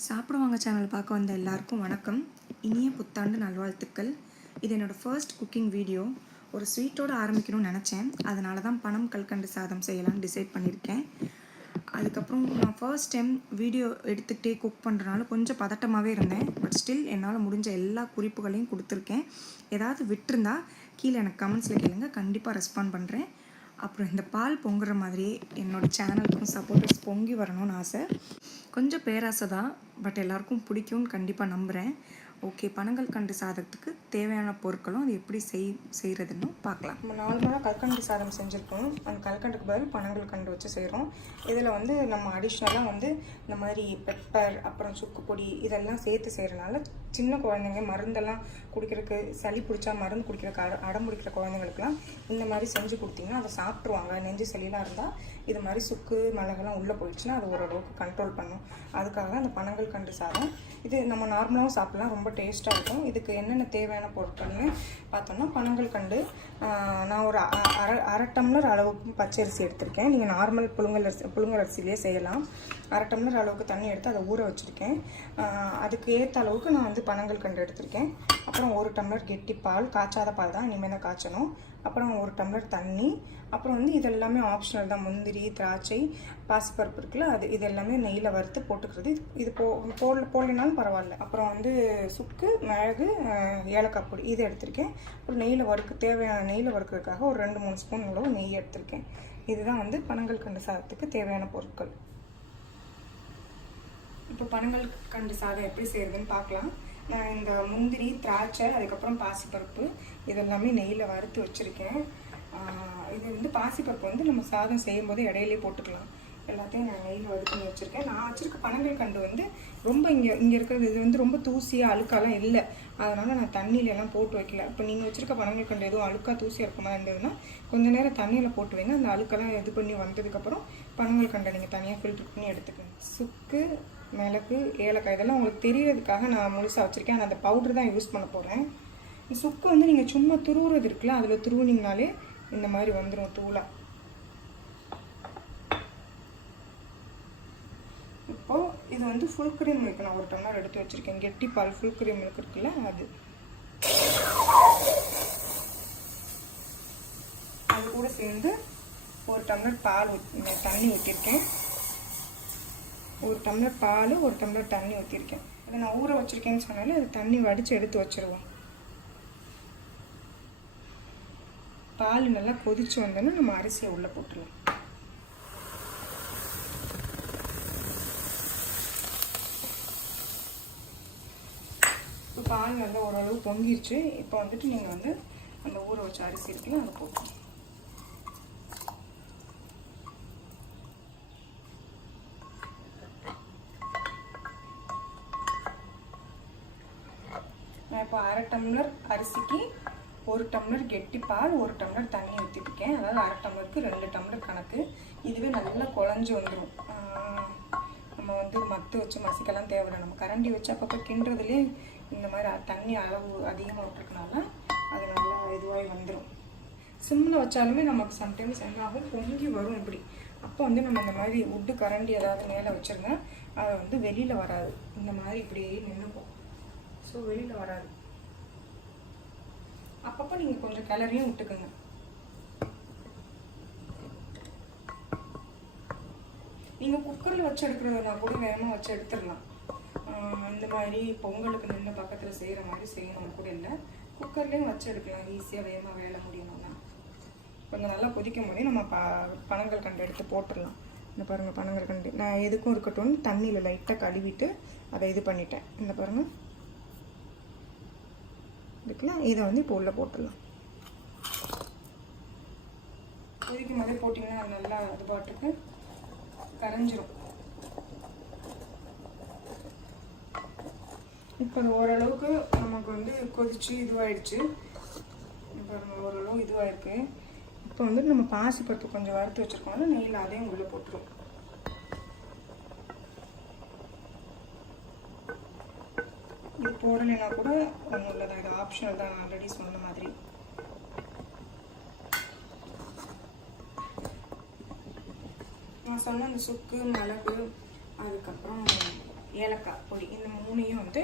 சாப்பிடுவாங்க சேனல் பார்க்க வந்த எல்லாருக்கும் வணக்கம். இனிய புத்தாண்டு நல்வாழ்த்துக்கள். இது என்னோடய ஃபர்ஸ்ட் குக்கிங் வீடியோ. ஒரு ஸ்வீட்டோடு ஆரம்பிக்கணும்னு நினச்சேன். அதனால தான் பனம் கல்கண்டு சாதம் செய்யலாம்னு டிசைட் பண்ணியிருக்கேன். அதுக்கப்புறம் நான் ஃபர்ஸ்ட் டைம் வீடியோ எடுத்துகிட்டே குக் பண்ணுறதுனால கொஞ்சம் பதட்டமாகவே இருந்தேன். பட் ஸ்டில் என்னால் முடிஞ்ச எல்லா குறிப்புகளையும் கொடுத்துருக்கேன். ஏதாவது விட்டுருந்தா கீழே எனக்கு கமெண்ட்ஸில் கேளுங்க, கண்டிப்பாக ரெஸ்பாண்ட் பண்ணுறேன். அப்புறம் இந்த பால் பொங்குற மாதிரியே என்னோடய சேனலுக்கும் சப்போர்ட்டர்ஸ் பொங்கி வரணும்னு ஆசை. கொஞ்சம் பேராசை தான், பட் எல்லாருக்கும் பிடிக்கும்னு கண்டிப்பாக நம்புகிறேன். ஓகே, பனங்கல்கண்டு சாதத்துக்கு தேவையான பொருட்களும் அது எப்படி செய்கிறதுன்னு பார்க்கலாம். நம்ம நார்மலாக கல்கண்டு சாதம் செஞ்சுருக்கோம். அந்த கல்கண்டுக்கு பதில் பனங்கல்கண்டு வச்சு செய்கிறோம். இதில் நம்ம அடிஷ்னலாக இந்த மாதிரி பெப்பர், அப்புறம் சுக்கு பொடி இதெல்லாம் சேர்த்து செய்கிறனால சின்ன குழந்தைங்க மருந்தெல்லாம் குடிக்கிறதுக்கு, சளி பிடிச்சா மருந்து குடிக்கிறதுக்கு அடம் பிடிக்கிற குழந்தைங்களுக்குலாம் இந்த மாதிரி செஞ்சு கொடுத்தீங்கன்னா அதை சாப்பிட்ருவாங்க. நெஞ்சு சளிலாம் இருந்தால் இது மாதிரி சுக்கு மிளகெல்லாம் உள்ளே போயிடுச்சுன்னா அது ஓரளவுக்கு கண்ட்ரோல் பண்ணும். அதுக்காக அந்த பனங்கல்கண்டு சாதம் இது நம்ம நார்மலாகவும் சாப்பிட்லாம், ரொம்ப டேஸ்ட்டாக இருக்கும். இதுக்கு என்னென்ன தேவையான பொருட்கள்னு பார்த்தோம்னா, பனங்கல்கண்டு நான் ஒரு அரை டம்ளர் அளவுக்கு பச்சரிசி எடுத்திருக்கேன். நீங்கள் நார்மல் புழுங்கல் அரிசியிலே செய்யலாம். அரை டம்ளர் அளவுக்கு தண்ணி எடுத்து அதை ஊற வச்சுருக்கேன். அதுக்கு ஏற்ற அளவுக்கு நான் பனங்கல்கண்டு எடுத்திருக்கேன். அப்புறம் ஒரு டம்ளர் கெட்டி பால், காய்ச்சாத பால் தான், இனிமேல் தான் காய்ச்சணும். அப்புறம் ஒரு டம்ளர் தண்ணி. அப்புறம் இதெல்லாமே ஆப்ஷனல் தான். முந்திரி, திராட்சை, பாசிப்பருப்பு இருக்குல்ல, இது எல்லாமே நெய்யில் வறுத்து போட்டுக்கிறது. இது போடலைனாலும் பரவாயில்ல. அப்புறம் சுக்கு, மிளகு, ஏலக்காய் பொடி இது எடுத்திருக்கேன். அப்புறம் தேவையான நெய்யில் வறுக்கிறதுக்காக ஒரு 2-3 ஸ்பூன் அளவு நெய் எடுத்திருக்கேன். இதுதான் பனங்கல்கண்டு சாதத்துக்கு தேவையான பொருட்கள். இப்போ பனங்கல்கண்டு சாதம் எப்படி செய்கிறதுன்னு பார்க்கலாம். நான் இந்த முந்திரி, திராட்சை, அதுக்கப்புறம் பாசிப்பருப்பு இதெல்லாமே நெய்யில் வறுத்து வச்சுருக்கேன். இது பாசிப்பருப்பு நம்ம சாதம் செய்யும்போது இடையிலே போட்டுக்கலாம். எல்லாத்தையும் நான் நெய்யில் வறுத்து வச்சுருக்கேன். நான் வச்சுருக்க பனங்கல்கண்டு ரொம்ப இங்கே இருக்கிறது இது ரொம்ப தூசியாக அழுக்காலாம் இல்லை. அதனால் நான் தண்ணியிலலாம் போட்டு வைக்கல. இப்போ நீங்கள் வச்சுருக்க பனங்கல்கண்டு எதுவும் அழுக்காக தூசியாக இருக்க மாதிரி இருந்ததுன்னா கொஞ்சம் நேரம் தண்ணியில் போட்டு வைங்க. அந்த அழுக்கெல்லாம் இது பண்ணி வந்ததுக்கப்புறம் பனங்கல்கண்டை நீங்கள் தனியாக ஃபில்டர் பண்ணி எடுத்துக்கோங்க. சுக்கு, மிளகு, ஏலக்காய் இதெல்லாம் உங்களுக்கு தெரியறதுக்காக நான் முழுசாக வச்சுருக்கேன். நான் அந்த பவுடர் தான் யூஸ் பண்ண போகிறேன். சுக்கு நீங்கள் சும்மா துருவுறது இருக்குல்ல, அதில் துருவுனிங்கனாலே இந்த மாதிரி வந்துடும் தூளாக. இப்போது இது ஃபுல் க்ரீம் மில்க் நான் ஒரு டம்ளர் எடுத்து வச்சுருக்கேன். கெட்டி பால் ஃபுல் க்ரீம் மில்க் இருக்குல்ல, அது கூட சேர்ந்து ஒரு டம்ளர் தண்ணி ஊற்றிருக்கேன். ஒரு டம்ளர் பால், ஒரு டம்ளர் தண்ணி ஊற்றிருக்கேன். அதை நான் ஊற வச்சுருக்கேன்னு சொன்னாலே அது தண்ணி வடித்து எடுத்து வச்சுருவோம். பால் நல்லா கொதிச்சு வந்தோன்னா நம்ம அரிசியை உள்ளே போட்டுடலாம். இப்போ பால் நல்லா ஓரளவு பொங்கிருச்சு. இப்போ நீங்கள் அந்த ஊற வச்ச அரிசி இருக்குல்ல, அதை போட்டுருவோம். நான் இப்போ அரை டம்ளர் அரிசிக்கு ஒரு டம்ளர் கெட்டி பால், ஒரு டம்ளர் தண்ணி ஊற்றிருக்கேன். அதாவது அரை டம்ளருக்கு 2 டம்ளர் கணக்கு. இதுவே நல்லா குழஞ்சி வந்துடும். நம்ம மத்து வச்சு மசிக்கலாம் தேவையில்லை. நம்ம கரண்டி வச்சு அப்பப்போ கிண்டுறதுலேயே இந்த மாதிரி தண்ணி அளவு அதிகமாக விட்டுருக்கனால அது நல்லா இதுவாகி வந்துடும். சிம்மில் வச்சாலுமே நமக்கு சம்டைம்ஸ் என்னாகும், பொங்கி வரும். இப்படி அப்போ நம்ம இந்த மாதிரி உட்டு கரண்டி ஏதாவது மேலே வச்சுருங்க. அது வெளியில் வராது. இந்த மாதிரி இப்படியே நின்றுப்போம். ஸோ வெளியில் வராது. அப்பப்போ நீங்கள் கொஞ்சம் கிளறியும் விட்டுக்குங்க. நீங்கள் குக்கரில் வச்சு எடுக்கிறதுனா கூட வேகமாக வச்சு எடுத்துடலாம். இந்த மாதிரி பொங்கலுக்கு நின்று பக்கத்தில் செய்கிற மாதிரி செய்யணும் கூட இல்லை. குக்கர்லேயும் வச்சு எடுக்கலாம். ஈஸியாக வேகமாக வேலை முடியணும்னா கொஞ்சம் நல்லா கொதிக்கும் போதே நம்ம பனங்கல்கண்டு எடுத்து போட்டுடலாம். இந்த பாருங்கள், பனங்கல்கண்டு நான் எதுக்கும் இருக்கட்டும் தண்ணியில் லைட்டாக கழுவிட்டு அதை இது பண்ணிட்டேன். இந்த பாருங்கள் இருக்குல்ல, இதை இப்போ உள்ளே போட்டுடலாம். கொதிக்கும் போதே போட்டிங்கன்னா அது நல்லா அது பாட்டுக்கு கரைஞ்சிரும். இப்போ ஓரளவுக்கு நமக்கு கொதிச்சு இதுவாகிடுச்சு. பாருங்கள், ஓரளவு இதுவாகிருக்கு. இப்போ நம்ம பாசிப்பருப்பு கொஞ்சம் வறுத்து வச்சுருக்கோம்ல நெய்யில், அதையும் உள்ளே போட்டுருவோம். இது போடலைன்னா கூட ஒன்றும் இல்லை தான், இது ஆப்ஷனல் தான். ஆல்ரெடி சொன்ன மாதிரி நான் சொன்ன அந்த சுக்கு, மிளகு, அதுக்கப்புறம் ஏலக்காய் பொடி, இந்த 3ஐயும் வந்து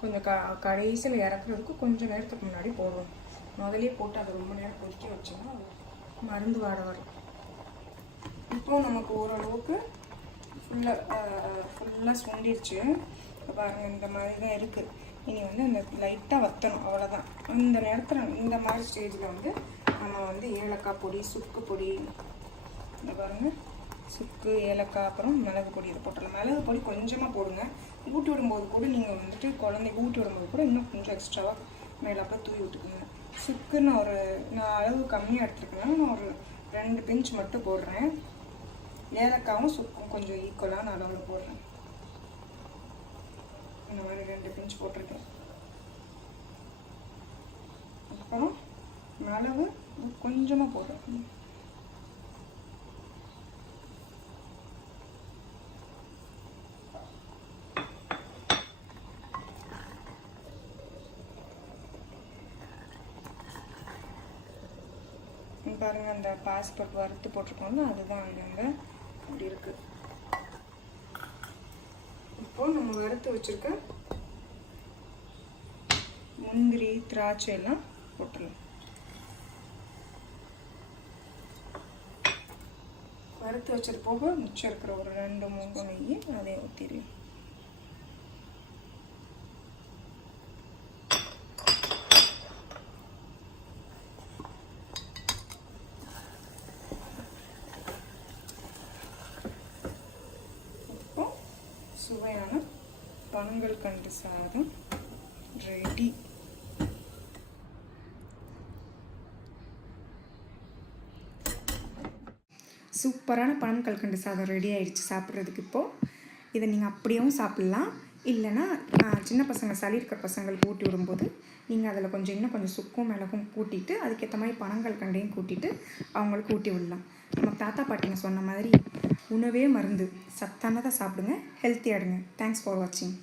கொஞ்சம் கடைசியில் இறக்குறதுக்கு கொஞ்சம் நேரத்துக்கு முன்னாடி போடணும். முதலே போட்டு அதை ரொம்ப நேரம் கொதிக்க வச்சோம்னா அது மருந்து வாட வரும். இப்போது நமக்கு ஓரளவுக்கு ஃபுல்லாக சுண்டிடுச்சு. பாருங்கள், இந்த மாதிரி தான் இருக்குது. இனி வந்து அந்த லைட்டாக வற்றணும், அவ்வளோதான். இந்த நேரத்தில் இந்த மாதிரி ஸ்டேஜில் வந்து நம்ம வந்து ஏலக்காய் பொடி, சுக்கு பொடி, இந்த பாருங்கள், சுக்கு, ஏலக்காய், அப்புறம் மிளகு பொடி இதை போட்டுடலாம். மிளகு பொடி கொஞ்சமாக போடுங்க. ஊட்டி விடும்போது கூட நீங்கள் வந்துட்டு குழந்தைக்கு ஊட்டி விடும்போது கூட இன்னும் கொஞ்சம் எக்ஸ்ட்ராவாக மேலாப்பில் தூவி விட்டுக்குங்க. சுக்கு நான் அளவு கம்மியாக எடுத்துருக்கேன். நான் ஒரு 2 பிஞ்ச் மட்டும் போடுறேன். ஏலக்காவும் சுக்கும் கொஞ்சம் ஈக்குவலான அளவில் போடுறேன். இந்த மாதிரி 2 பிஞ்ச் போட்டிருக்கேன். அப்புறம் மிளகு கொஞ்சமாக போடுறேன். பாருங்கள், அந்த பாசிப்பருப்பு வறுத்து போட்டிருக்கோம்ல, அதுதான் அங்கங்கே அப்படி இருக்குது. இப்போது நம்ம வறுத்து வச்சுருக்க முந்திரி, திராட்சை எல்லாம் போட்டுடலாம். வறுத்து வச்சது போக மிச்சம் இருக்கிற ஒரு 2-3 நெய் அதை ஊற்றிடலாம். சுவையான பனங்கல்கண்டு சாதம் ரெடி. சூப்பரான பனங்கல்கண்டு சாதம் ரெடி ஆயிடுச்சு சாப்பிட்றதுக்கு. இப்போது இதை நீங்கள் அப்படியும் சாப்பிட்லாம். இல்லைன்னா சின்ன பசங்க, சளி இருக்கிற பசங்களுக்கு ஊட்டி விடும்போது நீங்கள் அதில் இன்னும் கொஞ்சம் சுக்கும் மிளகும் கூட்டிட்டு அதுக்கேற்ற மாதிரி பனங்கல்கண்டையும் கூட்டிட்டு அவங்களுக்கு ஊட்டி விடலாம். நம்ம தாத்தா பாட்டிங்க சொன்ன மாதிரி உணவே மருந்து. சத்தானதாக சாப்பிடுங்க, ஹெல்த்தியாகிடுங்க. தேங்க்ஸ் ஃபார் வாட்சிங்.